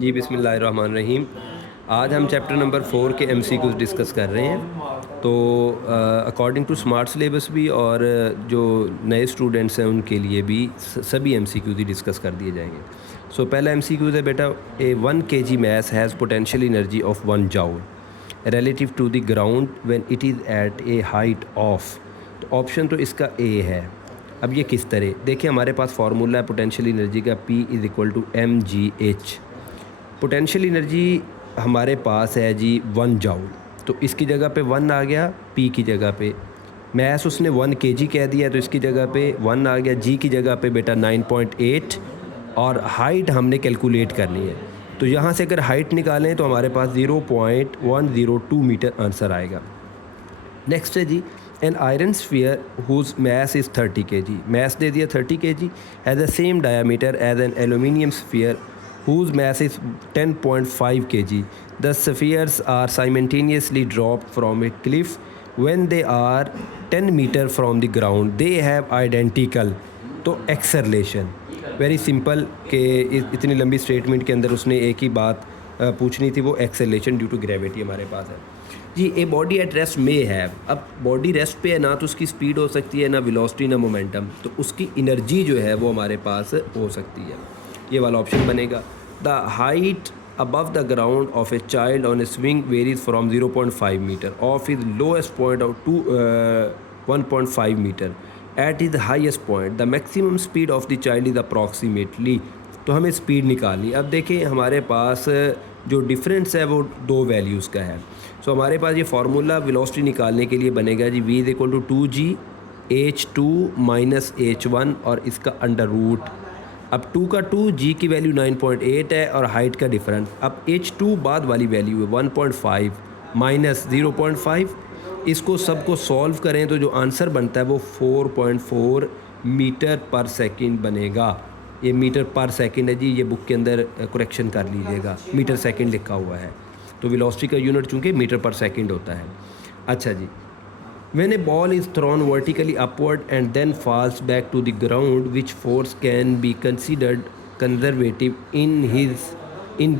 जी बिस्मिल्लाहिर्रहमानिर्रहीम। आज हम चैप्टर नंबर 4 के एमसीक्यूज़ डिस्कस कर रहे हैं। तो अकॉर्डिंग टू स्मार्ट सिलेबस भी और जो नए स्टूडेंट्स हैं उनके लिए भी सभी एमसीक्यूज़ ही डिस्कस कर दिए जाएंगे। सो पहला एमसीक्यूज़ है बेटा, a 1 kg mass has potential energy of 1 joule relative to the ground when it is at a height of. तो ऑप्शन तो इसका ए है। अब ये किस तरह देखिए, हमारे पास फार्मूला है पोटेंशियल एनर्जी का, P is equal to mgh। Potential energy हमारे पास है जी 1 जॉउल, तो इसकी जगह पे 1 आ गया, P की जगह पे मैस उसने 1 kg कह दिया तो इसकी जगह पे 1 आ गया, G की जगह पे बेटा 9.8 और हाइट हमने कैलकुलेट करनी है। तो यहाँ से अगर हाइट निकालें तो हमारे पास 0.102 मीटर आंसर आएगा। नेक्स्ट है जी, an iron sphere whose mass is 30 kg, mass दे दिया 30 kg, has the same diameter as an aluminium sphere whose mass is 10.5 kg. The spheres are simultaneously dropped from a cliff when they are 10 meter from the ground. They have identical. तो acceleration very simple के इतनी लंबी statement के अंदर उसने एक ही बात पूछनी थी, वो एक्सेलरेशन ड्यू टू ग्रेविटी हमारे पास है जी। A body at rest may have, अब बॉडी रेस्ट पे है ना, तो उसकी स्पीड हो सकती है ना वेलोसिटी ना मोमेंटम, तो उसकी एनर्जी जो है वो हमारे पास हो सकती है। ये वाला ऑप्शन बनेगा। The height above the ground of a child on a swing varies from 0.5 meter off his lowest point of 1.5 meter at his highest point the maximum speed of the child is approximately। तो हमें speed निकालनी। अब देखिए हमारे पास जो difference है वो दो वैल्यूज़ का है। सो हमारे पास ये फार्मूला वेलोसिटी निकालने के लिए बनेगा जी, v is equal to 2g h2 minus h1 और इसका अंडर रूट। अब 2 का 2, g की वैल्यू 9.8 है और हाइट का डिफरेंस। अब h2 बाद वाली वैल्यू है 1.5 माइनस 0.5, इसको सबको सॉल्व करें तो जो आंसर बनता है वो 4.4 मीटर पर सेकंड बनेगा। ये मीटर पर सेकंड है जी, ये बुक के अंदर करेक्शन कर लीजिएगा, मीटर सेकंड लिखा हुआ है, तो वेलोसिटी का यूनिट चूँकि मीटर पर सेकंड होता है। अच्छा जी, when a ball is thrown vertically upward and then falls back to the ground, which force can be considered conservative in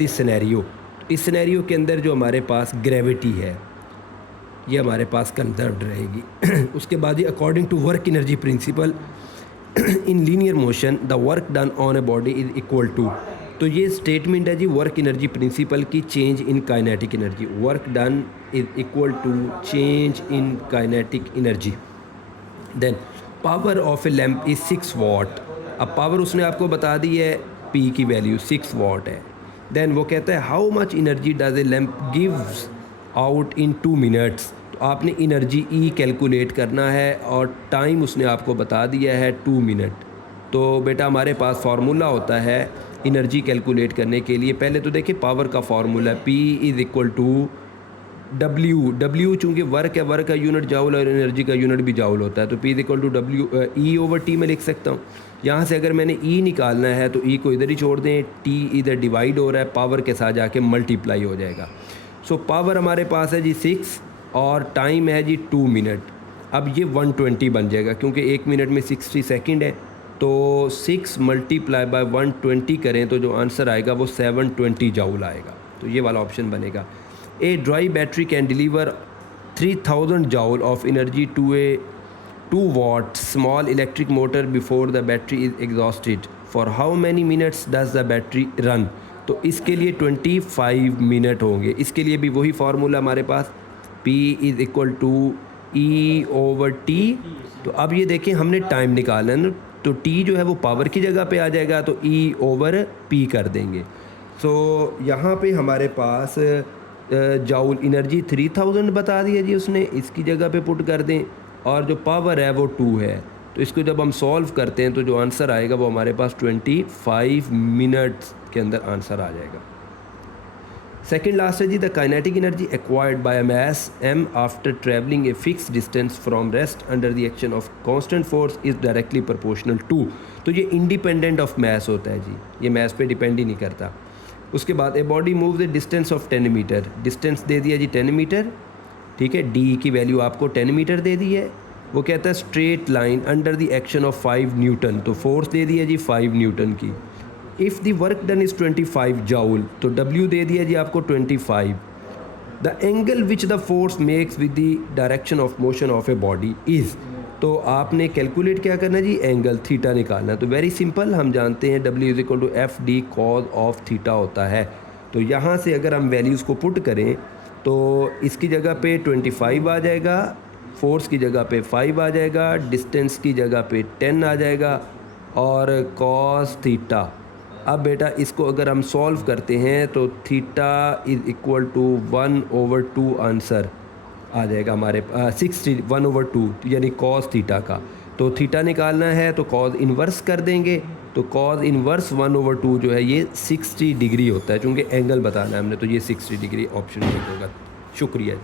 this scenario। इस सिनेरियो के अंदर जो हमारे पास ग्रेविटी है ये हमारे पास कंजर्व्ड रहेगी। उसके बाद ये according to work energy principle in linear motion the work done on a body is equal to. तो ये स्टेटमेंट है जी वर्क एनर्जी प्रिंसिपल की, change in kinetic energy, work done is equal to change in kinetic energy. Then power of a lamp is 6 watt. अब power उसने आपको बता दी है, P की वैल्यू 6 वाट है। देन वो कहता है how much energy does a lamp gives out in 2 minutes. तो आपने एनर्जी E कैलकुलेट करना है और टाइम उसने आपको बता दिया है 2 मिनट। तो बेटा हमारे पास फार्मूला होता है एनर्जी कैलकुलेट करने के लिए। पहले तो देखिए पावर का फार्मूला है, P is equal to W चूँकि वर्क है, वर्क का यूनिट जाउल और एनर्जी का यूनिट भी जाउल होता है, तो P is equal to E over T में लिख सकता हूँ। यहाँ से अगर मैंने E निकालना है तो E को इधर ही छोड़ दें, T इधर डिवाइड हो रहा है, पावर के साथ जाके मल्टीप्लाई हो जाएगा। सो पावर हमारे पास है जी 6 और टाइम है जी 2 मिनट। अब ये 120 बन जाएगा क्योंकि 1 मिनट में 60 सेकंड है, तो 6 मल्टीप्लाई बाय 120 करें तो जो आंसर आएगा वो 720 जाउल आएगा। तो ये वाला ऑप्शन बनेगा। A dry battery can deliver 3000 joule of energy to a 2 watt small electric motor before the battery is exhausted for how many minutes does the battery run. तो इसके लिए 25 मिनट होंगे। इसके लिए भी वही फार्मूला हमारे पास, P is equal to E over T। तो अब ये देखें हमने टाइम निकालना है ना, तो T जो है वो पावर की जगह पे आ जाएगा, तो E ओवर P कर देंगे। सो यहाँ पे हमारे पास जाउल एनर्जी 3000 बता दिया जी उसने, इसकी जगह पे पुट कर दें और जो पावर है वो 2 है, तो इसको जब हम सॉल्व करते हैं तो जो आंसर आएगा वो हमारे पास 25 मिनट्स के अंदर आंसर आ जाएगा। सेकेंड लास्ट है जी, the kinetic energy acquired by a mass m after travelling a fix distance from rest under the action of constant force is directly proportional to. तो ये इंडिपेंडेंट ऑफ मास होता है जी, ये मास पे डिपेंड ही नहीं करता। उसके बाद a body move the distance of 10 meter, distance दे दिया जी 10 मीटर, ठीक है, D की वैल्यू आपको 10 मीटर दे दी है। वो कहता है straight line under the action of 5 Newton, तो फोर्स दे दी है जी 5 न्यूटन की। If the work done is 25 joule, तो W दे दिया जी आपको 25। The angle which the force makes with the direction of motion of a body is, तो आपने calculate क्या करना है जी, एंगल थीटा निकालना है। तो वेरी सिंपल, हम जानते हैं W is equal to F D cos of theta होता है। तो यहाँ से अगर हम वैल्यूज़ को पुट करें तो इसकी जगह पे 25 आ जाएगा, फोर्स की जगह पे 5 आ जाएगा, डिस्टेंस की जगह पे 10 आ जाएगा और कॉस थीटा। अब बेटा इसको अगर हम सॉल्व करते हैं तो theta is equal to 1/2 answer आ जाएगा हमारे 60 1/2 यानी कॉस थीटा का। तो थीटा निकालना है तो कॉस इन्वर्स कर देंगे, तो कॉस इन्वर्स 1/2 जो है ये 60 डिग्री होता है, चूँकि एंगल बताना है हमने, तो ये 60 डिग्री ऑप्शन ठीक होगा। शुक्रिया।